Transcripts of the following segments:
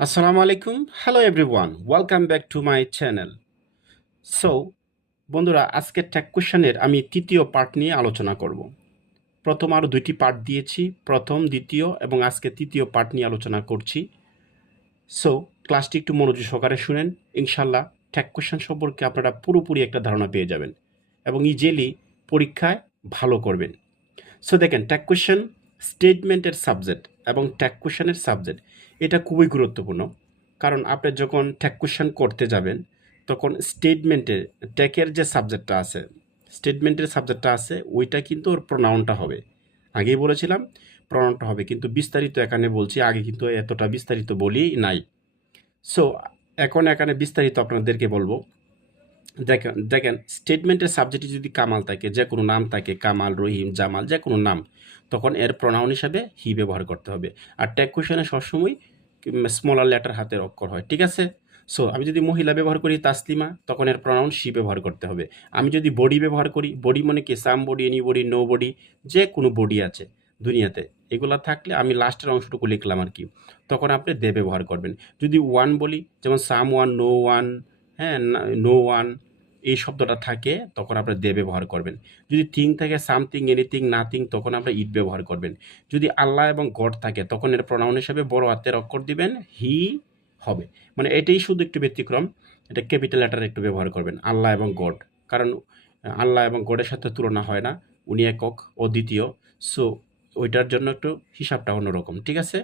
Assalamu alaikum. Hello everyone. Welcome back to my channel. So, বন্ধুরা আজকের tag কোশ্চেনের আমি তৃতীয় পার্ট নিয়ে আলোচনা করব। প্রথম আরও দুইটি পার্ট দিয়েছি, প্রথম, দ্বিতীয় এবং আজকে তৃতীয় পার্ট নিয়ে আলোচনা করছি। সো ক্লাসটি একটু মনোযোগ সহকারে শুনেন, ইনশাল্লাহ ট্যাগ কোশ্চেন সম্পর্কে আপনারা পুরোপুরি একটা ধারণা পেয়ে যাবেন এবং ইজিলি পরীক্ষায় ভালো করবেন। সো দেখেন, ট্যাগ কোশ্চেন স্টেটমেন্টের সাবজেক্ট এবং ট্যাগ কোশ্চেনের সাবজেক্ট এটা খুবই গুরুত্বপূর্ণ, কারণ আপনি যখন ট্যাগ কোশ্চেন করতে যাবেন তখন স্টেটমেন্টের ট্যাগের যে সাবজেক্টটা আছে, ওইটা কিন্তু ওর প্রোনাউনটা হবে। আগেই বলেছিলাম প্রোনাউনটা হবে, কিন্তু বিস্তারিত এখানে বলছি, আগে কিন্তু এতটা বিস্তারিত বলি নাই। সো এখন এখানে বিস্তারিত আপনাদেরকে বলবো। দেখেন দেখেন স্টেটমেন্টের সাবজেক্টে যদি কামাল থাকে, যে কোনো নাম থাকে, কামাল, রহিম, জামাল, যে কোনো নাম, তখন এর প্রোনাউন হিসাবে হি ব্যবহার করতে হবে। আর ট্যাগ কোশ্চেনে সবসময় স্মলার লেটার হাতের অক্ষর হয়, ঠিক আছে? সো আমি যদি মহিলা ব্যবহার করি তাসলিমা, তখন এর প্রোনাউন শি ব্যবহার করতে হবে। আমি যদি বডি ব্যবহার করি, বডি মানে কি, somebody, anybody, nobody, যে কোনো বডি আছে দুনিয়াতে, এগুলো থাকলে আমি লাস্টের অংশটুকু লিখলাম আর কি, তখন আপনি দে ব্যবহার করবেন। যদি ওয়ান বলি, যেমন সাম ওয়ান, নো ওয়ান, হ্যাঁ, নো ওয়ান, এই শব্দটা থাকে, তখন আপনার দে ব্যবহার করবেন। যদি থিং থাকে, সামথিং, এনিথিং, নাথিং, তখন আপনার ইট ব্যবহার করবেন। যদি আল্লাহ এবং গড থাকে, তখন এর প্রোনাউন হিসেবে বড় হাতের অক্ষর দিবেন, হি হবে। মানে এটাই শুধু একটু ব্যতিক্রম, এটা ক্যাপিটাল লেটার একটু ব্যবহার করবেন, আল্লাহ এবং গড, কারণ আল্লাহ এবং গডের সাথে তুলনা হয় না, উনি একক, অদ্বিতীয়। সো ওইটার জন্য একটু হিসাবটা অন্যরকম, ঠিক আছে?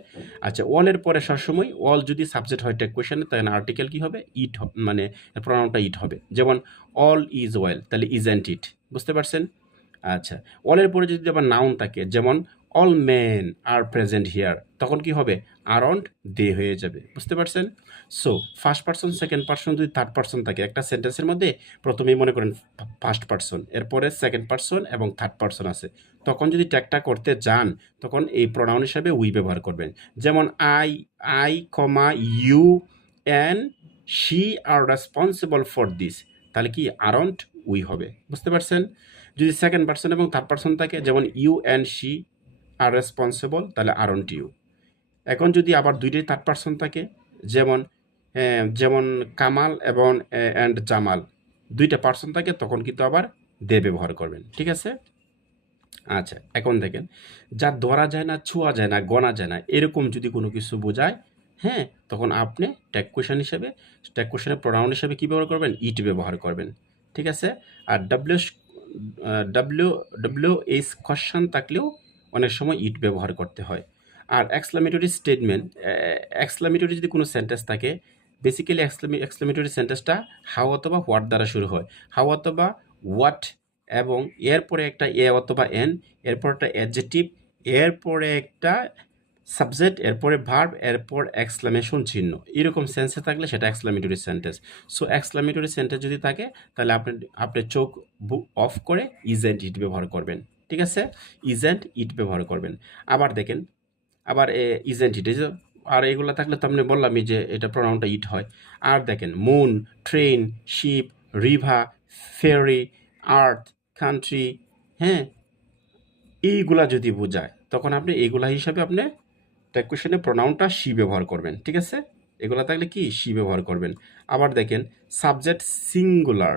আচ্ছা, অলের পরে সবসময় অল যদি সাবজেক্ট হয় ট্যাগ কোয়েশনে, তাহলে আর্টিকেল কি হবে, ইট, মানে প্রোনাউনটা ইট হবে। যেমন অল ইজ ওয়েল, তাহলে ইজেন্ট ইট, বুঝতে পারছেন? আচ্ছা, অলের পরে যদি আবার নাউন থাকে, যেমন all men are present here, তখন কি হবে, আরাউন্ড দে হয়ে যাবে, বুঝতে পারছেন? So first person, second person, যদি থার্ড পার্সন থাকে একটা সেন্টেন্সের মধ্যে, প্রথমেই মনে করেন ফার্স্ট পার্সন, এরপরে সেকেন্ড পার্সন এবং থার্ড পার্সন আছে, তখন যদি ট্যাগটা করতে যান, তখন এই প্রোনাউন হিসাবে উই ব্যবহার করবেন। যেমন I comma you and she are responsible for this, তাহলে কি আরাউন্ড উই হবে, বুঝতে পারছেন? যদি সেকেন্ড পার্সন এবং থার্ড পার্সন থাকে, যেমন you and she are responsible, তাহলে আরাউন্ড ইউ। এখন যদি আবার দুইটাই থার্ড পার্সন থাকে, যেমন যেমন কামাল এবং অ্যান্ড জামাল, দুইটা পার্সন থাকে, তখন কিন্তু আবার দে ব্যবহার করবেন, ঠিক আছে? আচ্ছা, এখন দেখেন, যা ধরা যায় না, ছোঁয়া যায় না, গণা যায় না, এরকম যদি কোনো কিছু বোঝায়, হ্যাঁ, তখন আপনি ট্যাগ কোয়েশন হিসেবে, ট্যাগ কোয়েশনের প্রোনাউন হিসেবে কী ব্যবহার করবেন, ইট ব্যবহার করবেন, ঠিক আছে? আর ডাব্লিউ ডাব্লিউ এইচ কোয়েশন থাকলেও অনেক সময় ইট ব্যবহার করতে হয়। আর এক্সক্লামেটরি স্টেটমেন্ট, এক্সক্লামেটরি যদি কোনো সেন্টেন্স থাকে, বেসিক্যালি এক্সক্লামেটরি সেন্টেন্সটা হাউ অথবা হোয়াট দ্বারা শুরু হয়, হাউ অথবা হোয়াট, এবং এরপরে একটা এ অথবা এন, এরপর একটা অ্যাডজেক্টিভ, এরপরে একটা সাবজেক্ট, এরপরে ভার্ব, এরপর এক্সক্লামেশন চিহ্ন, এরকম সেন্সে থাকলে সেটা exclamatory sentence. So exclamatory sentence যদি থাকে, তাহলে আপনি আপনি চোখ অফ করে ইজেন্ট ইট ব্যবহার করবেন, ঠিক আছে? ইজেন্ট ইট ব্যবহার করবেন। আবার দেখেন, আবার ইজেন্ট ইট, আর এগুলো থাকলে তো আপনি বললামই যে এটা প্রোনাউনটা ইট হয়। আর দেখেন, মুন, ট্রেন, শিপ, রিভা, ফেরি, আর্থ, কান্ট্রি, হ্যাঁ, এইগুলা যদি বোঝায়, তখন আপনি এগুলা হিসাবে আপনি ট্যাগ কোয়েশনে প্রোনাউনটা শি ব্যবহার করবেন, ঠিক আছে? এগুলা থাকলে কি শি ব্যবহার করবেন। আবার দেখেন, সাবজেক্ট সিঙ্গুলার,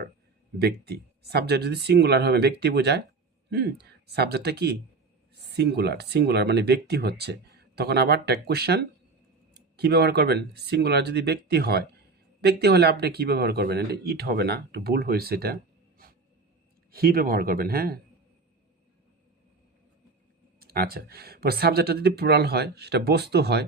ব্যক্তি, সাবজেক্ট যদি সিঙ্গুলার হবে, ব্যক্তি বোঝায়, সাবজেক্টটা কি সিঙ্গুলার, সিঙ্গুলার মানে ব্যক্তি হচ্ছে, তখন আবার ট্যাগ কোয়েশন কী ব্যবহার করবেন, সিঙ্গুলার যদি ব্যক্তি হয়, ব্যক্তি হলে আপনি কী ব্যবহার করবেন, এটা ইট হবে না, একটু ভুল হয়েছে, এটা হি ব্যবহার করবেন, হ্যাঁ। আচ্ছা, পর সাবজেক্টটা যদি প্লুরাল হয়, সেটা বস্তু হয়,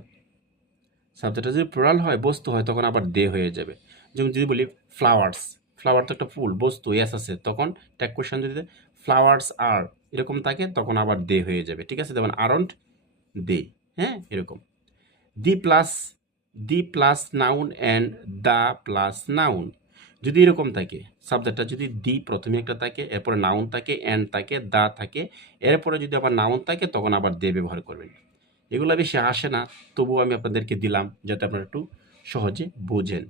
সাবজেক্টটা যদি প্লুরাল হয়, বস্তু হয়, তখন আবার দে হয়ে যাবে। যেমন যদি বলি ফ্লাওয়ার্স, ফ্লাওয়ার তো একটা ফুল, বস্তু, এস আছে, তখন ট্যাগ কোয়েশন যদি ফ্লাওয়ার্স আর এরকম থাকে, তখন আবার দে হয়ে যাবে, ঠিক আছে? যেমন আরন্ট দে, হ্যাঁ, এরকম। The plus, the plus noun and the plus noun, যদি এরকম থাকে, সাবজেক্টটা যদি দি প্রথমে একটা থাকে, এরপরে নাউন থাকে, অ্যান্ড থাকে, দা থাকে, এরপরে যদি আবার নাউন থাকে, তখন আবার দে ব্যবহার করবেন। এগুলো বেশি আসে না, তবুও আমি আপনাদেরকে দিলাম যাতে আপনারা একটু সহজে বোঝেন।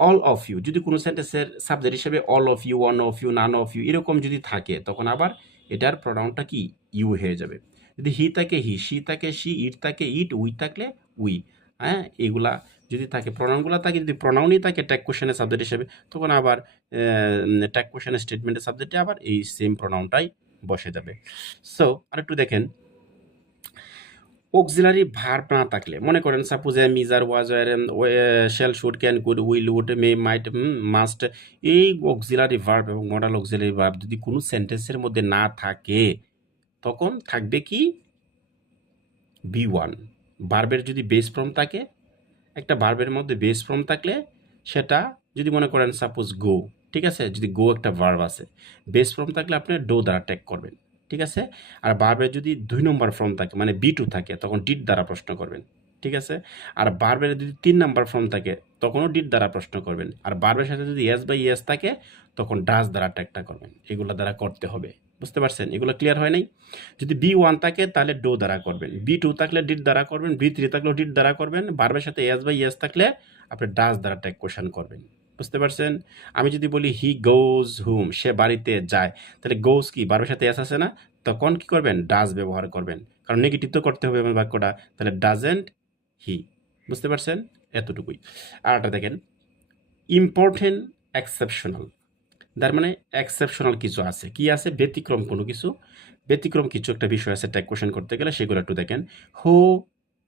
অল অফ ইউ, যদি কোনো সেন্টেন্সের সাবজেক্ট হিসেবে all of you, one of you, none of you, এরকম যদি থাকে, তখন আবার এটার প্রোনাউনটা কি ইউ হয়ে যাবে। যদি হি থাকে হি, শি থাকে শি, ইট থাকে ইট, উই থাকলে উই। হ্যাঁ, এগুলা যদি থাকে, প্রনাউনগুলো থাকে, যদি প্রনাউনই থাকে ট্যাগ কোশ্চেনের সাবজেক্ট হিসেবে, তখন আবার ট্যাগ কোশ্চেনের স্টেটমেন্টের সাবজেক্টে আবার এই সেম প্রনাউনটাই বসে যাবে। সো আরেকটু দেখেন, অক্সিলারি ভার্ব না থাকলে, মনে করেন suppose is are was shall should can could will would may might must, এই অক্সিলারি ভার্ব এবং মডাল অক্সিলারি ভার্ব যদি কোনো সেন্টেন্সের মধ্যে না থাকে, তখন থাকবে কি B1। ভার্বের যদি বেস ফর্ম থাকে, একটা ভার্বের মধ্যে বেস ফর্ম থাকলে সেটা, যদি মনে করেন সাপোজ গো, ঠিক আছে, যদি গো একটা ভার্ব আছে, বেস ফর্ম থাকলে আপনি ডো দ্বারা ট্যাগ করবেন, ঠিক আছে। আর ভার্বের যদি 2 নম্বর ফর্ম থাকে, মানে B2 থাকে, তখন ডিড দ্বারা প্রশ্ন করবেন, ঠিক আছে। আর ভার্বের যদি 3 নম্বর ফর্ম থাকে, তখনও ডিড দ্বারা প্রশ্ন করবেন। আর ভার্বের সাথে যদি এস বাই এস থাকে, তখন ডাস দ্বারা ট্যাগটা করবেন। এগুলো দ্বারা করতে হবে, বুঝতে পারছেন? এগুলো ক্লিয়ার হয় নাই? যদি B1 থাকে তাহলে ডো দ্বারা করবেন, B2 থাকলে ডিড দ্বারা করবেন, B3 থাকলেও ডিড দ্বারা করবেন। ভার্বের সাথে এস বাই এস থাকলে আপনি ডাস দ্বারা ট্যাগ কোশ্চেন করবেন, বুঝতে পারছেন? আমি যদি বলি হি গোজ হুম, সে বাড়িতে যায়, তাহলে গোজ কি ভার্বের সাথে এস আছে না, তখন কি করবেন? ডাজ ব্যবহার করবেন, কারণ নেগেটিভ তো করতে হবে আমার বাক্যটা, তাহলে ডাজেন্ট হি, বুঝতে পারছেন? এতটুকুই। আর একটা দেখেন, ইম্পর্টেন্ট এক্সেপশনাল, তার মানে এক্সেপশনাল কিছু আছে, কি আছে? ব্যতিক্রম কোনো কিছু, ব্যতিক্রম কিছু একটা বিষয় আছে ট্যাগ কোশ্চেন করতে গেলে, সেগুলো একটু দেখেন। হু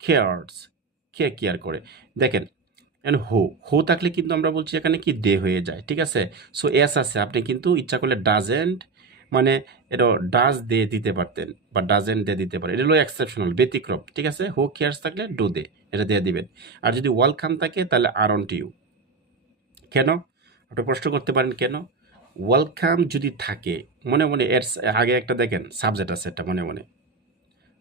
কেয়ার্স, কে কেয়ার করে, দেখেন হো থাকলে কিন্তু আমরা বলছি এখানে কি দে হয়ে যায়, ঠিক আছে। সো এস আছে, আপনি কিন্তু ইচ্ছা করলে ডাজেন্ট, মানে এটা ডাজ দে দিতে পারতেন, বা ডাজেন্ট দে দিতে পারেন, এটা হলো এক্সেপশনাল, ব্যতিক্রম, ঠিক আছে। হো কেয়ার্স থাকলে ডো দে, এটা দিয়ে দিবেন। আর যদি ওয়েলকাম থাকে তাহলে আরন্ট ইউ। কেন? আপনি প্রশ্ন করতে পারেন কেন? ওয়েলকাম যদি থাকে, মনে মনে এর আগে একটা দেখেন সাবজেক্ট আছে, এটা মনে মনে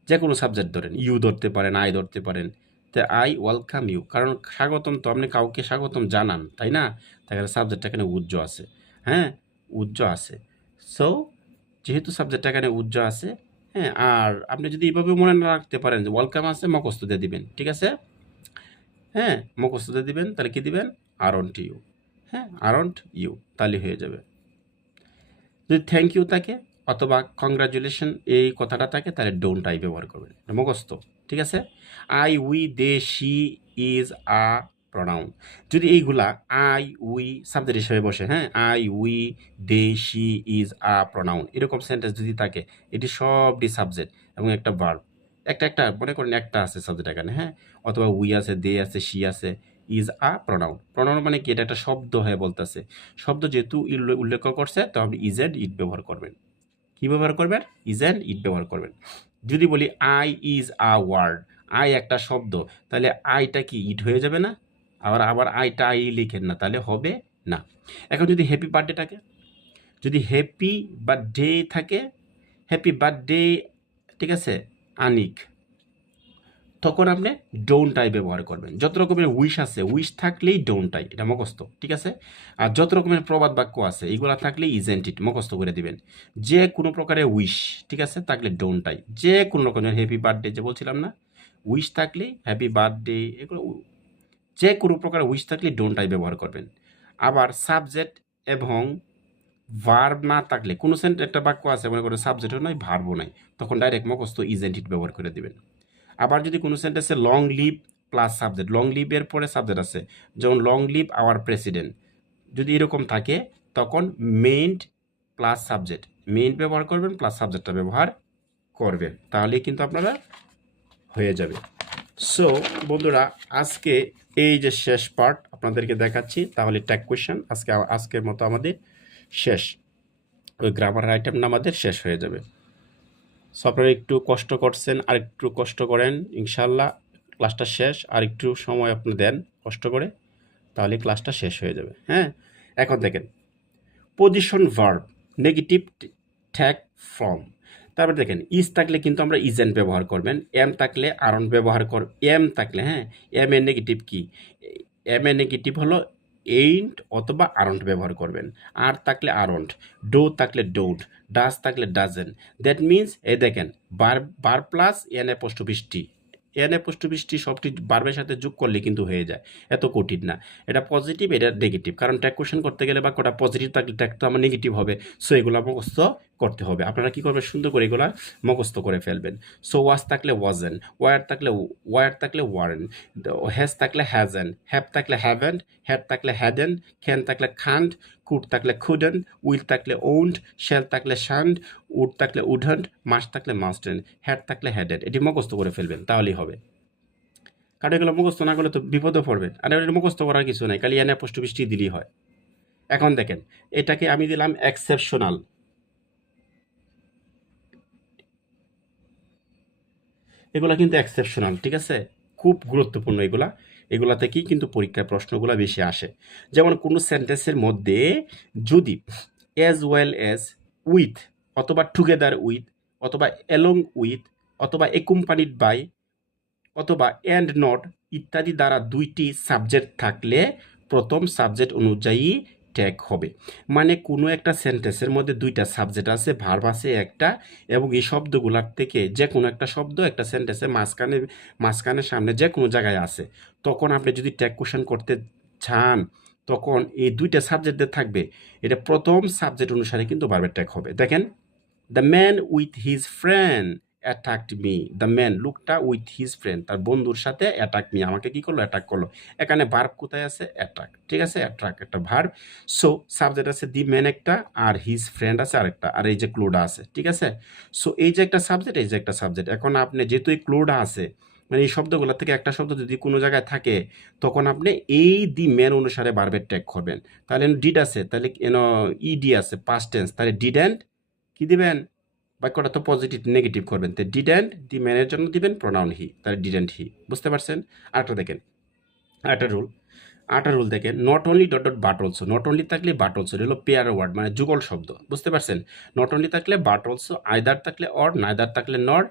যে কোনো সাবজেক্ট ধরেন, ইউ ধরতে পারেন, আই ধরতে পারেন। তো আই ওয়েলকাম ইউ, কারণ স্বাগতম তো আপনি কাউকে স্বাগতম জানান, তাই না? তাহলে সাবজেক্টটা এখানে উজ্জ আছে, হ্যাঁ, উজ্জ আছে। সো যেহেতু সাবজেক্টটা এখানে উজ্জ আছে, হ্যাঁ, আর আপনি যদি এইভাবে মনে না রাখতে পারেন যে ওয়েলকাম আছে, মুখস্থ দিয়ে দিবেন, ঠিক আছে, হ্যাঁ, মুখস্থ দিয়ে দিবেন, তাহলে কি দিবেন? আরন্ট ইউ, হ্যাঁ, আরন্ট ইউ, তাহলে হয়ে যাবে। যদি থ্যাংক ইউ থাকে অথবা কংগ্রাচুলেশন এই কথাটা থাকে, তাহলে ডোন্ট আই ব্যবহার করবেন, মুখস্থ, ঠিক আছে। I we they she is a pronoun, যদি এইগুলা আই উই সাবজেক্ট হিসেবে বসে, হ্যাঁ, I we they she is a pronoun, এরকম সেন্টেন্স যদি থাকে, এটি সবটি সাবজেক্ট এবং একটা ভার্ব, একটা একটা মনে করেন একটা আছে সাবজেক্ট এখানে, হ্যাঁ, অথবা উই আছে, দে আছে, শি আছে, ইজ আ প্রনাউন। প্রনাউন মানে কি? এটা একটা শব্দ হয়ে বলতেছে, শব্দ যেহেতু উল্লেখ করছে, তো আপনি ইজ অ্যান্ড ইট ব্যবহার করবেন। কি ব্যবহার করবেন? ইজ অ্যান্ড ইট ব্যবহার করবেন। যদি বলি I is a word, I একটা শব্দ, তাহলে আইটা কি ইট হয়ে যাবে না? আবার আবার আইটা আই লিখেন না, তাহলে হবে না। এখন যদি হ্যাপি বার্থডে থাকে, যদি হ্যাপি বার্থডে থাকে, হ্যাপি বার্থডে, ঠিক আছে, আনিক, তখন আপনি ডোন্ট আই ব্যবহার করবেন। যত রকমের উইশ আছে, উইশ থাকলেই ডোন্ট আই, এটা মুখস্থ, ঠিক আছে। আর যত রকমের প্রবাদ বাক্য আছে, এইগুলা থাকলেই ইজেন্ট ইট, মুখস্থ করে দিবেন। যে কোনো প্রকারের উইশ, ঠিক আছে, থাকলে ডোন্ট আই, যে কোনো রকমের হ্যাপি বার্থডে যে বলছিলাম না, উইশ থাকলে হ্যাপি বার্থডে, এগুলো যে কোনো প্রকার উইশ থাকলে ডোন্ট আই ব্যবহার করবেন। আবার সাবজেক্ট এবং ভার্ব না থাকলে, কোনো একটা বাক্য আছে, মনে করেন সাবজেক্টও নয় ভার্বও নাই, তখন ডাইরেক্ট মুখস্থ ইজেন্ট ইট ব্যবহার করে দিবেন। আবার যদি কোনো সেন্টেন্সে long live plus subject, long লিভের পরে সাবজেক্ট আছে, যেমন লং লিভ আওয়ার প্রেসিডেন্ট, যদি এরকম থাকে, তখন মেইন্ট প্লাস সাবজেক্ট, মেইন ব্যবহার করবেন প্লাস সাবজেক্টটা ব্যবহার করবেন, তাহলেই কিন্তু আপনারা হয়ে যাবে। সো বন্ধুরা, আজকে এই যে শেষ পার্ট আপনাদেরকে দেখাচ্ছি, তাহলে ট্যাগ কোয়েশ্চেন আজকের মতো আমাদের শেষ, ওই গ্রামার আইটেমটা আমাদের শেষ হয়ে যাবে। সো আপনারা একটু কষ্ট করছেন, আর একটু কষ্ট করেন, ইনশাল্লাহ ক্লাসটা শেষ, আর একটু সময় আপনি দেন কষ্ট করে, তাহলে ক্লাসটা শেষ হয়ে যাবে, হ্যাঁ। এখন দেখেন, position verb, negative tag form, তারপরে দেখেন ইজ থাকলে কিন্তু আমরা ইজেন্ট ব্যবহার করবেন, এম থাকলে আরন্ট ব্যবহার কর, এম থাকলে, হ্যাঁ, এম এর নেগেটিভ কি? এম এর নেগেটিভ হলো এইন্ট অথবা আরন্ট ব্যবহার করবেন। আর থাকলে আরন্ট, ডো থাকলে ডোন্ট, ডাজ থাকলে ডাজেন্ট। দ্যাট মিনস এই দেখেন, বার plus N apostrophe, N apostrophe সবটি বার্বের সাথে যোগ করলে কিন্তু হয়ে যায়, এত কঠিন না। এটা পজিটিভ, এটা নেগেটিভ, কারণ ট্যাগ কোশ্চেন করতে গেলে বা কোটা পজিটিভ থাকলে ট্যাগ তো আমার নেগেটিভ হবে। সো এগুলো মুখস্থ করতে হবে। আপনারা কী করবেন, সুন্দর করে এগুলা মুখস্থ করে ফেলবেন। সো ওয়াজ থাকলে ওয়াজেন, ওয়ার থাকলে ওয়ারেন, হ্যাজ থাকলে হ্যাজেন, হ্যাভ থাকলে হ্যাভেন্ট, হ্যাড থাকলে হ্যাডেন, ক্যান থাকলে খান্ট, কুড থাকলে খুডেন, উইল থাকলে ওন্ড, শ্যাল থাকলে শান্ড, উড থাকলে উডন্ট, মাস্ট থাকলে মাস্টেন, হ্যাড থাকলে হ্যাডেড। এটি মুখস্থ করে ফেলবেন, তাহলেই হবে। কারণ এগুলো মুখস্থ না করলে তো বিপদে পড়বেন। আর এটা মুখস্থ করার কিছু নাই, খালি এনে পোস্টবৃষ্টি দিলেই হয়। এখন দেখেন, এটাকে আমি দিলাম এক্সেপশনাল। এগুলা কিন্তু এক্সেপশনাল, ঠিক আছে, খুব গুরুত্বপূর্ণ এগুলা। এগুলা থেকেই কিন্তু পরীক্ষার প্রশ্নগুলো বেশি আসে। যেমন কোনো সেন্টেন্সের মধ্যে যদি অ্যাজ ওয়েল অ্যাজ, উইথ, অথবা টুগেদার উইথ, অথবা অ্যালং উইথ, অথবা অ্যাকম্পানিড বাই, অথবা অ্যান্ড নট ইত্যাদি দ্বারা দুইটি সাবজেক্ট থাকলে প্রথম সাবজেক্ট অনুযায়ী ট্যাগ হবে। মানে কোনো একটা সেন্টেন্সের মধ্যে দুইটা সাবজেক্ট আছে, ভার্ব আছে একটা, এবং এই শব্দগুলোর থেকে যে কোনো একটা শব্দ একটা সেন্টেন্সের মাঝখানে সামনে যে কোনো জায়গায় আছে, তখন আপনি যদি ট্যাগ কোয়েশ্চেন করতে চান, তখন এই দুইটা সাবজেক্টে থাকবে। এটা প্রথম সাবজেক্ট অনুসারে কিন্তু ভার্বের ট্যাগ হবে। দেখেন, the man with his friend attacked me. The man, লোকটা উইথ হিজ ফ্রেন্ড, তার বন্ধুর সাথে অ্যাটাক মি, আমাকে কি করলো, অ্যাটাক করলো। এখানে ভার্ব কোথায় আছে, অ্যাটাক, ঠিক আছে, অ্যাট্রাক একটা ভার্ব। সো সাবজেক্ট আছে দি ম্যান একটা, আর হিজ ফ্রেন্ড আছে আরেকটা, আর এই যে ক্লোডা আছে, ঠিক আছে। সো এই যে একটা সাবজেক্ট, এই যে একটা সাবজেক্ট। এখন আপনি যেহেতু এই ক্লোডা আছে, মানে এই শব্দগুলো থেকে একটা শব্দ যদি কোনো জায়গায় থাকে, তখন আপনি এই দি ম্যান অনুসারে ভার্বের ট্যাগ করবেন। তাহলে ডিড আছে, তাহলে ইডি আছে, পাস্ট টেন্স, তাহলে ডিডেন্ট কি দিবেন, বাক্যটা তো পজিটিভ নেগেটিভ করবেন, তো ডিডেন্ট দি ম্যানের জন্য দিবেন প্রোনাউন হি, তাহলে ডিডেন্ট হি। বুঝতে পারছেন? আরেকটা দেখেন, আরেকটা রুল দেখেন, not only dot dot but also. Not only থাকলে বাট অলসো, এটা হলো পেয়ার ওয়ার্ড, মানে যুগল শব্দ। বুঝতে পারছেন? নট অনলি থাকলে বাট অলসো, আইদার থাকলে অর, নাইদার থাকলে নর,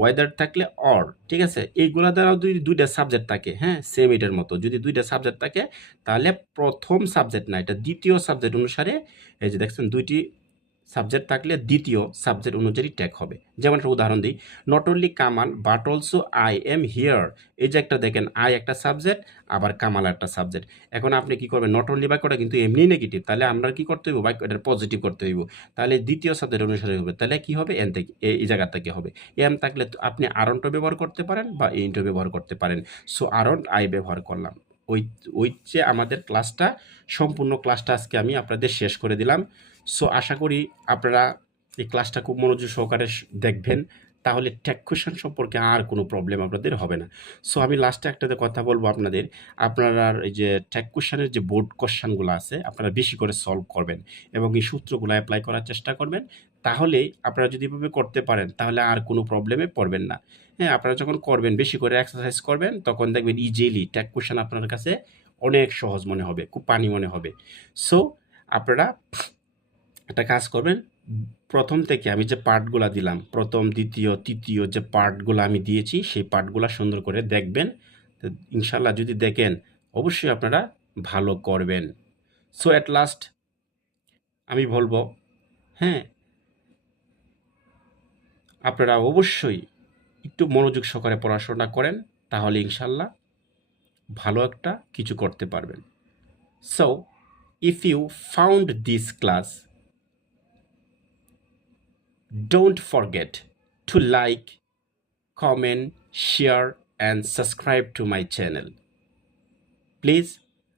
ওয়েদার থাকলে অর, ঠিক আছে। এইগুলা দ্বারাও যদি দুইটা সাবজেক্ট থাকে, হ্যাঁ, সেম এটার মতো, যদি দুইটা সাবজেক্ট থাকে, তাহলে প্রথম সাবজেক্ট না, এটা দ্বিতীয় সাবজেক্ট অনুসারে, এই যে দেখছেন দুইটি সাবজেক্ট থাকলে দ্বিতীয় সাবজেক্ট অনুযায়ী ট্যাগ হবে। যেমন একটা উদাহরণ দিই, not only Kamal but also I am here. এই যে একটা দেখেন, আই একটা সাবজেক্ট, আবার কামাল একটা সাবজেক্ট। এখন আপনি কি করবেন, নট অনলি বাক্যটা কিন্তু এমনি নেগেটিভ, তাহলে আমরা কি করতে হইব, বাক্য এটার পজিটিভ করতে হইব। তাহলে দ্বিতীয় সাবজেক্ট অনুসারে হবে, তাহলে কি হবে, এন থেকে এই জায়গা থেকে হবে। এম থাকলে আপনি আরনটা ব্যবহার করতে পারেন বা ইনটা ব্যবহার করতে পারেন। সো আরন আই ব্যবহার করলাম। ওই যে আমাদের ক্লাসটা, সম্পূর্ণ ক্লাসটা আজকে আমি আপনাদের শেষ করে দিলাম। সো আশা করি আপনারা এই ক্লাসটা খুব মনোযোগ সহকারে দেখবেন, তাহলে ট্যাগ কোয়েশ্চেন সম্পর্কে আর কোনো প্রবলেম আপনাদের হবে না। সো আমি লাস্টে একটাতে কথা বলবো আপনাদের, আপনারা এই যে ট্যাগ কোয়েশ্চেনের যে বোর্ড কোয়েশ্চেনগুলো আছে, আপনারা বেশি করে সলভ করবেন এবং এই সূত্রগুলো অ্যাপ্লাই করার চেষ্টা করবেন। তাহলে আপনারা যদি এভাবে করতে পারেন, তাহলে আর কোনো প্রবলেমে পড়বেন না। হ্যাঁ, আপনারা যখন করবেন, বেশি করে এক্সারসাইজ করবেন, তখন দেখবেন ইজিলি ট্যাগ কোয়েশ্চেন আপনার কাছে অনেক সহজ মনে হবে, খুব পানি মনে হবে। সো আপনারা একটা কাজ করবেন, প্রথম থেকে আমি যে পার্টগুলো দিলাম, প্রথম, দ্বিতীয়, তৃতীয় যে পার্টগুলো আমি দিয়েছি, সেই পার্টগুলো সুন্দর করে দেখবেন। তো ইনশাল্লাহ যদি দেখেন, অবশ্যই আপনারা ভালো করবেন। সো অ্যাট লাস্ট আমি বলবো, হ্যাঁ, আপনারা অবশ্যই একটু মনোযোগ সহকারে পড়াশোনা করেন, তাহলে ইনশাল্লাহ ভালো একটা কিছু করতে পারবেন। So if you found this class, don't forget to like, comment, share and subscribe to my channel. Please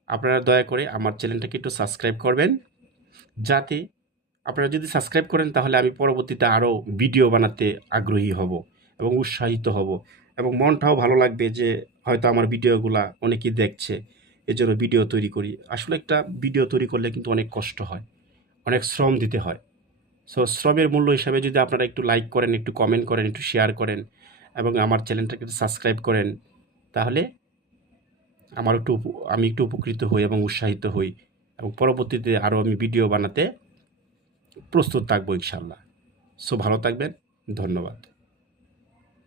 আপনারা দয়া করে আমার চ্যানেলটাকে একটু সাবস্ক্রাইব করবেন, যাতে আপনারা যদি সাবস্ক্রাইব করেন, তাহলে আমি পরবর্তীতে আরও ভিডিও বানাতে আগ্রহী হব এবং উৎসাহিত হব, এবং মনটাও ভালো লাগবে যে হয়তো আমার ভিডিওগুলা অনেকেই দেখছে, এজন্য ভিডিও তৈরি করি। আসলে একটা ভিডিও তৈরি করলে কিন্তু অনেক কষ্ট হয়, অনেক শ্রম দিতে হয়। সো শ্রমের মূল্য হিসাবে যদি আপনারা একটু লাইক করেন, একটু কমেন্ট করেন, একটু শেয়ার করেন এবং আমার চ্যানেলটাকে একটু সাবস্ক্রাইব করেন, তাহলে আমি একটু উপকৃত হই এবং উৎসাহিত হই, এবং পরবর্তীতে আরও আমি ভিডিও বানাতে প্রস্তুত থাকবো ইনশাল্লাহ। সো ভালো থাকবেন, ধন্যবাদ।